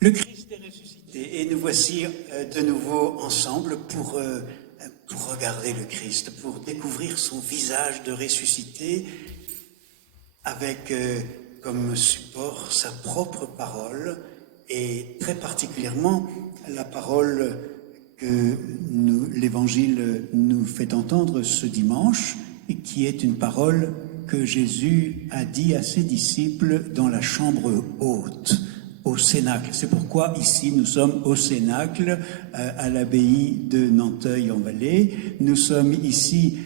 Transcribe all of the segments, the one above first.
Le Christ est ressuscité et nous voici de nouveau ensemble pour regarder le Christ, pour découvrir son visage de ressuscité avec comme support sa propre parole et très particulièrement la parole que l'Évangile nous fait entendre ce dimanche et qui est une parole que Jésus a dit à ses disciples dans la chambre haute, au Cénacle. C'est pourquoi ici nous sommes au Cénacle, à l'abbaye de Nanteuil-en-Valais. Nous sommes ici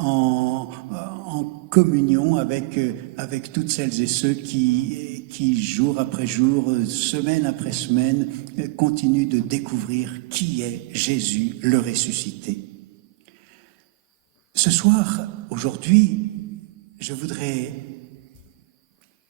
en communion avec toutes celles et ceux qui jour après jour, semaine après semaine, continuent de découvrir qui est Jésus, le ressuscité. Ce soir, aujourd'hui, je voudrais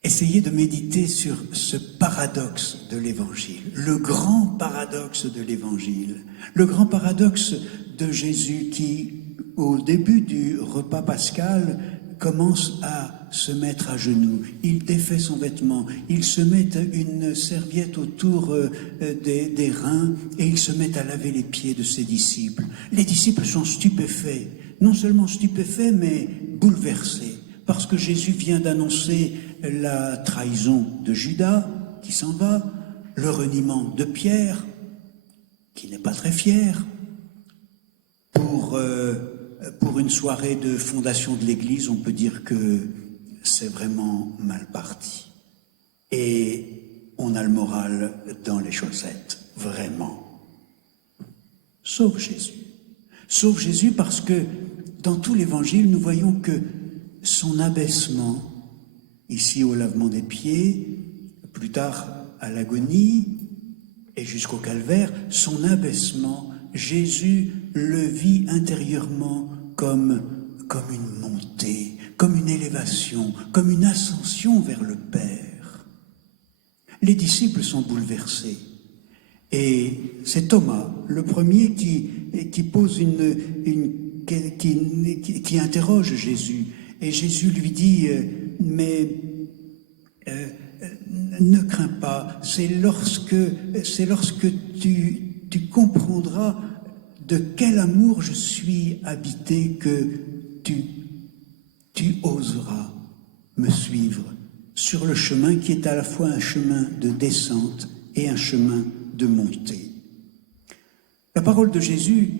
essayer de méditer sur ce paradoxe de l'Évangile, le grand paradoxe de l'Évangile, le grand paradoxe de Jésus qui, au début du repas pascal, commence à se mettre à genoux. Il défait son vêtement, il se met une serviette autour des reins et il se met à laver les pieds de ses disciples. Les disciples sont stupéfaits, non seulement stupéfaits, mais bouleversés, parce que Jésus vient d'annoncer la trahison de Judas, qui s'en va, le reniement de Pierre, qui n'est pas très fier, pour une soirée de fondation de l'Église, on peut dire que c'est vraiment mal parti. Et on a le moral dans les chaussettes, vraiment. Sauf Jésus. Sauf Jésus parce que dans tout l'Évangile, nous voyons que son abaissement, ici au lavement des pieds, plus tard à l'agonie et jusqu'au calvaire, son abaissement, Jésus le vit intérieurement comme une montée, comme une élévation, comme une ascension vers le Père. Les disciples sont bouleversés. Et c'est Thomas, le premier, qui pose qui interroge Jésus. Et Jésus lui dit, mais ne crains pas, c'est lorsque tu comprendras de quel amour je suis habité que tu oseras me suivre sur le chemin qui est à la fois un chemin de descente et un chemin de montée. La parole de Jésus,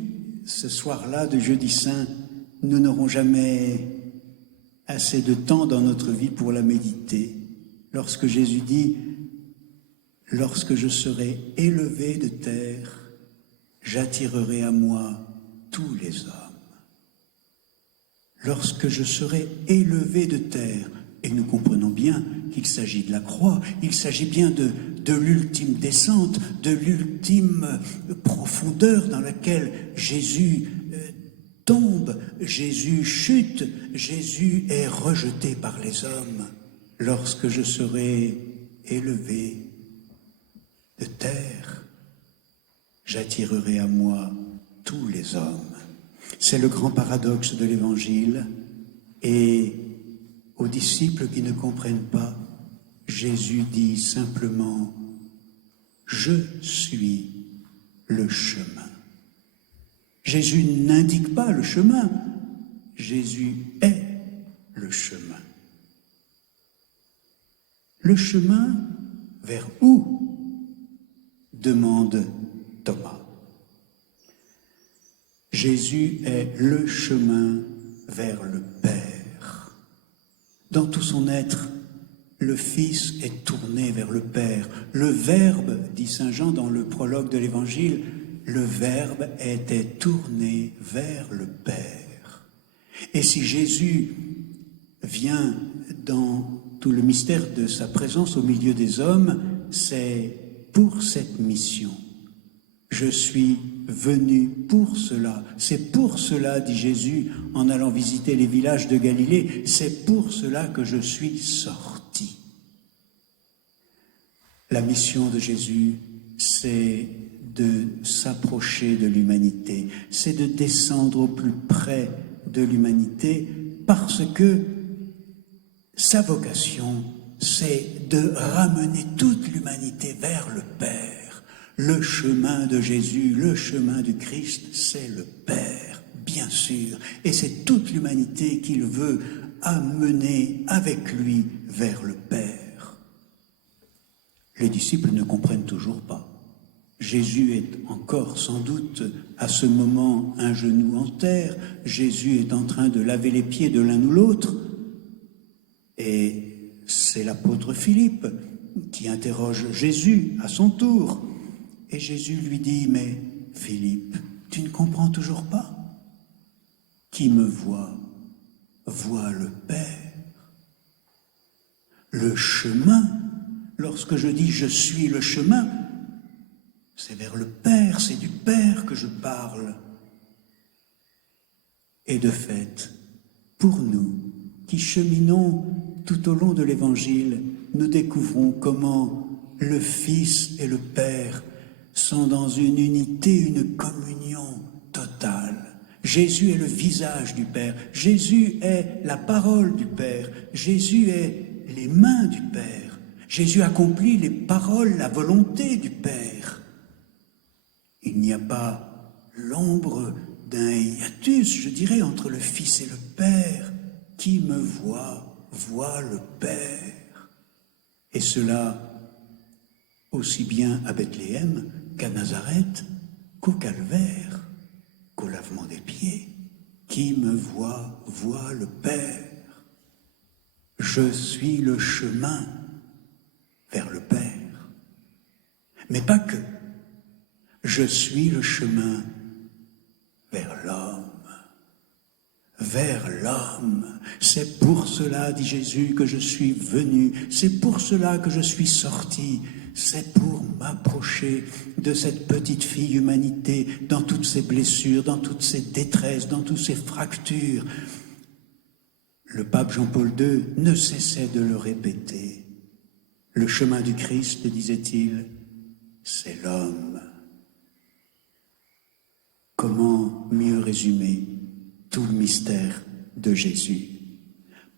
ce soir-là de Jeudi Saint, nous n'aurons jamais assez de temps dans notre vie pour la méditer. Lorsque Jésus dit « Lorsque je serai élevé de terre, j'attirerai à moi tous les hommes. » Lorsque je serai élevé de terre, et nous comprenons bien qu'il s'agit de la croix, il s'agit bien de l'ultime descente, de l'ultime profondeur dans laquelle Jésus tombe, Jésus chute, Jésus est rejeté par les hommes. Lorsque je serai élevé de terre, j'attirerai à moi tous les hommes. C'est le grand paradoxe de l'Évangile. Et aux disciples qui ne comprennent pas, Jésus dit simplement « Je suis le chemin ». Jésus n'indique pas le chemin, Jésus est le chemin. Le chemin vers où? Demande Thomas. Jésus est le chemin vers le Père. Dans tout son être, le Fils est tourné vers le Père. Le Verbe, dit saint Jean dans le prologue de l'Évangile, le Verbe était tourné vers le Père. Et si Jésus vient dans tout le mystère de sa présence au milieu des hommes, c'est pour cette mission. Je suis venu pour cela. C'est pour cela, dit Jésus, en allant visiter les villages de Galilée, c'est pour cela que je suis sorti. La mission de Jésus, c'est de s'approcher de l'humanité, c'est de descendre au plus près de l'humanité, parce que sa vocation, c'est de ramener toute l'humanité vers le Père. Le chemin de Jésus, le chemin du Christ, c'est le Père, bien sûr. Et c'est toute l'humanité qu'il veut amener avec lui vers le Père. Les disciples ne comprennent toujours pas. Jésus est encore sans doute à ce moment un genou en terre. Jésus est en train de laver les pieds de l'un ou l'autre. Et c'est l'apôtre Philippe qui interroge Jésus à son tour. Et Jésus lui dit, mais Philippe, tu ne comprends toujours pas? Qui me voit, voit le Père. Le chemin, lorsque je dis je suis le chemin, c'est vers le Père, c'est du Père que je parle. Et de fait, pour nous qui cheminons tout au long de l'Évangile, nous découvrons comment le Fils et le Père sont dans une unité, une communion totale. Jésus est le visage du Père, Jésus est la parole du Père, Jésus est les mains du Père, Jésus accomplit les paroles, la volonté du Père. Il n'y a pas l'ombre d'un hiatus, je dirais, entre le Fils et le Père. Qui me voit, voit le Père. Et cela, aussi bien à Bethléem qu'à Nazareth, qu'au Calvaire, qu'au lavement des pieds. Qui me voit, voit le Père. Je suis le chemin vers le Père. Mais pas que. Je suis le chemin vers l'homme. Vers l'homme. C'est pour cela, dit Jésus, que je suis venu. C'est pour cela que je suis sorti. C'est pour m'approcher de cette petite fille humanité dans toutes ses blessures, dans toutes ses détresses, dans toutes ses fractures. Le pape Jean-Paul II ne cessait de le répéter. Le chemin du Christ, disait-il, c'est l'homme. Comment mieux résumer tout le mystère de Jésus?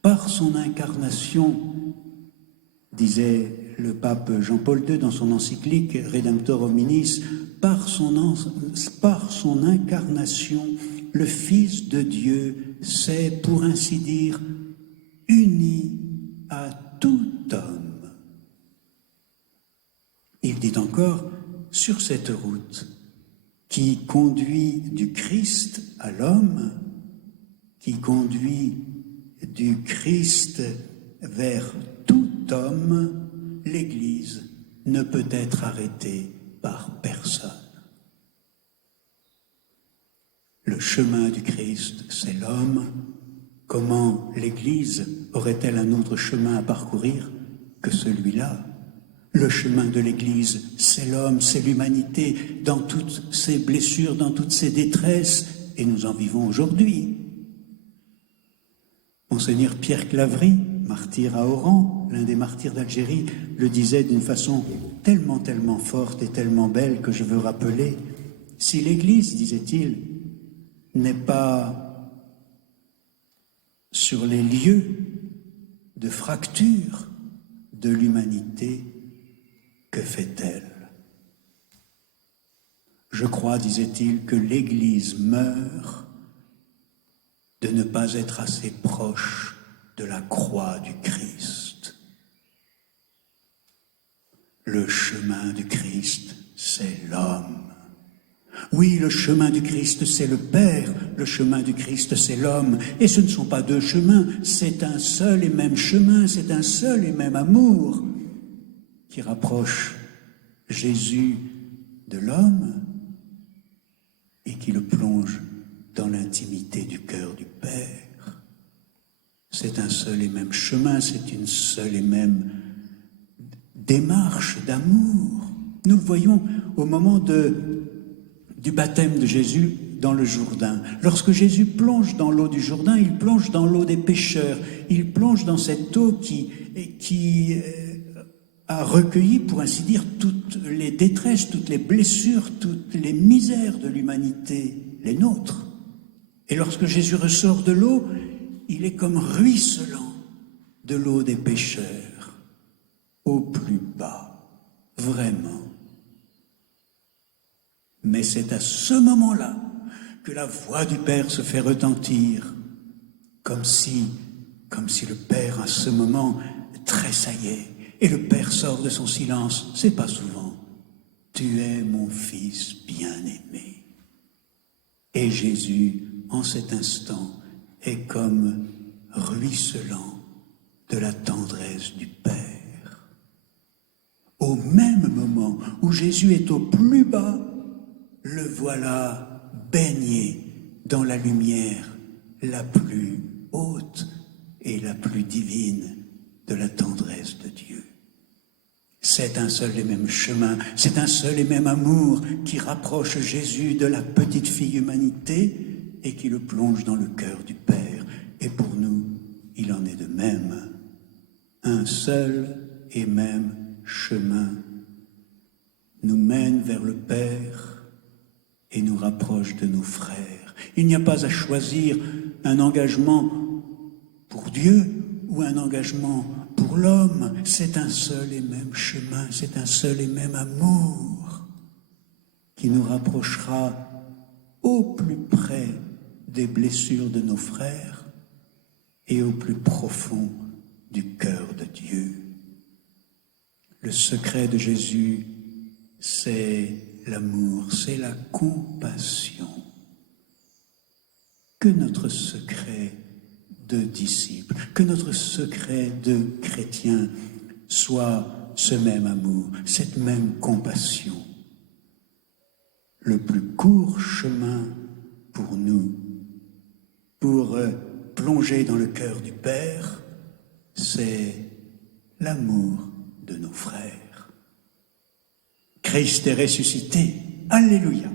Par son incarnation, disait le pape Jean-Paul II dans son encyclique Redemptor Hominis, par son incarnation, le Fils de Dieu s'est, pour ainsi dire, uni à tout homme. Il dit encore, sur cette route qui conduit du Christ à l'homme, qui conduit du Christ vers tout homme, l'Église ne peut être arrêtée par personne. Le chemin du Christ, c'est l'homme. Comment l'Église aurait-elle un autre chemin à parcourir que celui-là? Le chemin de l'Église, c'est l'homme, c'est l'humanité, dans toutes ses blessures, dans toutes ses détresses, et nous en vivons aujourd'hui. Monseigneur Pierre Claverie, martyr à Oran, l'un des martyrs d'Algérie, le disait d'une façon tellement, tellement forte et tellement belle que je veux rappeler. Si l'Église, disait-il, n'est pas sur les lieux de fracture de l'humanité, que fait-elle? Je crois, disait-il, que l'Église meurt de ne pas être assez proche de la croix du Christ. Le chemin du Christ, c'est l'homme. Oui, le chemin du Christ, c'est le Père. Le chemin du Christ, c'est l'homme. Et ce ne sont pas deux chemins, c'est un seul et même chemin, c'est un seul et même amour qui rapproche Jésus de l'homme et qui le plonge dans l'intimité du cœur du Père. C'est un seul et même chemin, c'est une seule et même démarche d'amour. Nous le voyons au moment du baptême de Jésus dans le Jourdain. Lorsque Jésus plonge dans l'eau du Jourdain, il plonge dans l'eau des pécheurs. Il plonge dans cette eau qui a recueilli, pour ainsi dire, toutes les détresses, toutes les blessures, toutes les misères de l'humanité, les nôtres. Et lorsque Jésus ressort de l'eau, il est comme ruisselant de l'eau des pécheurs. au plus bas, vraiment. Mais c'est à ce moment-là que la voix du Père se fait retentir, comme si le Père, à ce moment, tressaillait. Et le Père sort de son silence, c'est pas souvent. Tu es mon Fils bien-aimé. Et Jésus, en cet instant, est comme ruisselant de la tendresse du Père. Au même moment où Jésus est au plus bas, le voilà baigné dans la lumière la plus haute et la plus divine de la tendresse de Dieu. C'est un seul et même chemin, c'est un seul et même amour qui rapproche Jésus de la petite fille humanité et qui le plonge dans le cœur du Père. Et pour nous, il en est de même. Un seul et même chemin nous mène vers le Père et nous rapproche de nos frères. Il n'y a pas à choisir un engagement pour Dieu ou un engagement pour l'homme. C'est un seul et même chemin, c'est un seul et même amour qui nous rapprochera au plus près des blessures de nos frères et au plus profond du cœur de Dieu. Le secret de Jésus, c'est l'amour, c'est la compassion. Que notre secret de disciples, que notre secret de chrétiens soit ce même amour, cette même compassion. Le plus court chemin pour nous, pour plonger dans le cœur du Père, c'est l'amour de nos frères. Christ est ressuscité. Alléluia.